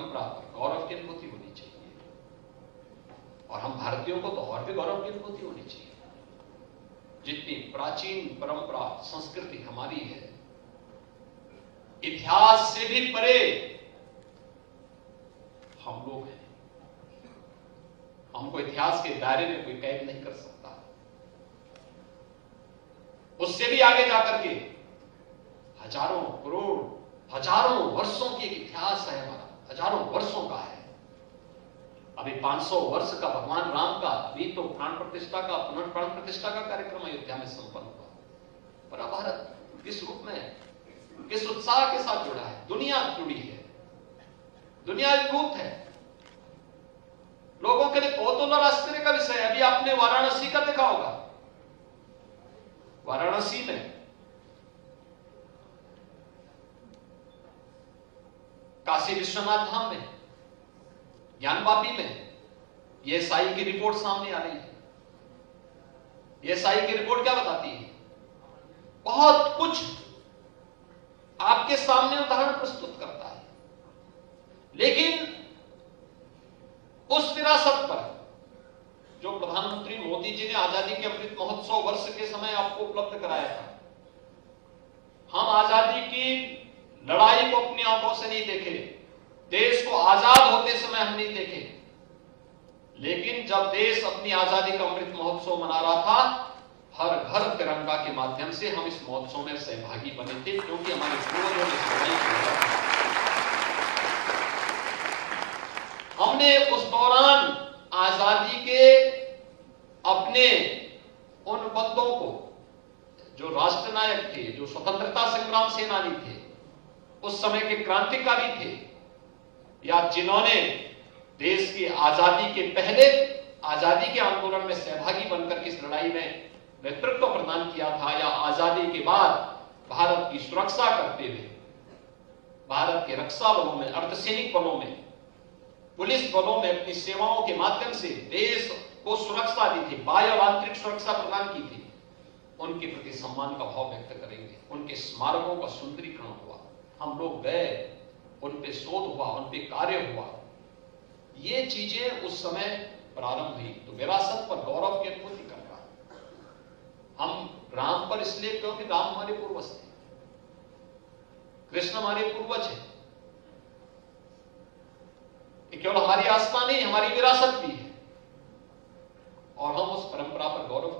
परंपरा पर गौरव की अनुभूति होनी चाहिए, और हम भारतीयों को तो और भी गौरव की अनुभूति होनी चाहिए। जितनी प्राचीन परंपरा संस्कृति हमारी है, इतिहास से भी परे हम लोग हैं। हमको इतिहास के दायरे में कोई कैद नहीं कर सकता। उससे भी आगे जाकर के हजारों करोड़ हजारों वर्षों की एक इतिहास है हमारा, हजारों वर्षों का है। अभी 500 वर्ष का भगवान राम का अभी तो प्राण प्रतिष्ठा का पुनर्प्राण प्रतिष्ठा का कार्यक्रम अयोध्या में संपन्न हुआ। पर भारत किस रूप में, किस उत्साह के साथ जुड़ा है? दुनिया जुड़ी है, दुनिया एकजुट है। लोगों के लिए कौतूहल और आश्चर्य का विषय है। अभी आपने वाराणसी का देखा होगा। वाराणसी में काशी विश्वनाथ धाम में, ज्ञानवापी में ये साई की रिपोर्ट सामने आ रही है। ये साई की रिपोर्ट क्या बताती है? बहुत कुछ आपके सामने उदाहरण प्रस्तुत करता है, लेकिन उस विरासत पर जो प्रधानमंत्री मोदी जी ने आजादी के अमृत महोत्सव वर्ष के समय आपको उपलब्ध कराया था, हम आजादी की लड़ाई को अपनी आंखों से नहीं देखे, देश को आजाद होते समय हम नहीं देखे, लेकिन जब देश अपनी आजादी का अमृत महोत्सव मना रहा था, हर घर तिरंगा के माध्यम से हम इस महोत्सव में सहभागी बने थे, क्योंकि हमारे पूर्वजों ने इस लड़ाई को, हमने उस दौरान आजादी के अपने उन बंदों को, जो राष्ट्र नायक थे, जो स्वतंत्रता संग्राम सेनानी थे, उस समय के क्रांतिकारी थे, या जिन्होंने देश की आजादी के पहले आजादी के आंदोलन में सहभागी बनकर इस लड़ाई में नेतृत्व प्रदान किया था, या आजादी के बाद भारत की सुरक्षा करते हुए भारत के रक्षा बलों में, अर्धसैनिक बलों में, पुलिस बलों में अपनी सेवाओं के माध्यम से देश को सुरक्षा दी थी, बाह्य और आंतरिक सुरक्षा प्रदान की थी, उनके प्रति सम्मान का भाव व्यक्त करेंगे। उनके स्मारकों का सुंदरीकरण हुआ, हम लोग गए, उन पे शोध हुआ, उन पे कार्य हुआ। ये चीजें उस समय प्रारंभ हुई। तो विरासत पर गौरव की अनुभूति कर रहा है। हम राम पर इसलिए क्योंकि राम हमारे पूर्वज थे, कृष्ण हमारे पूर्वज है। केवल हमारी आस्था नहीं, हमारी विरासत भी है, और हम उस परंपरा पर गौरव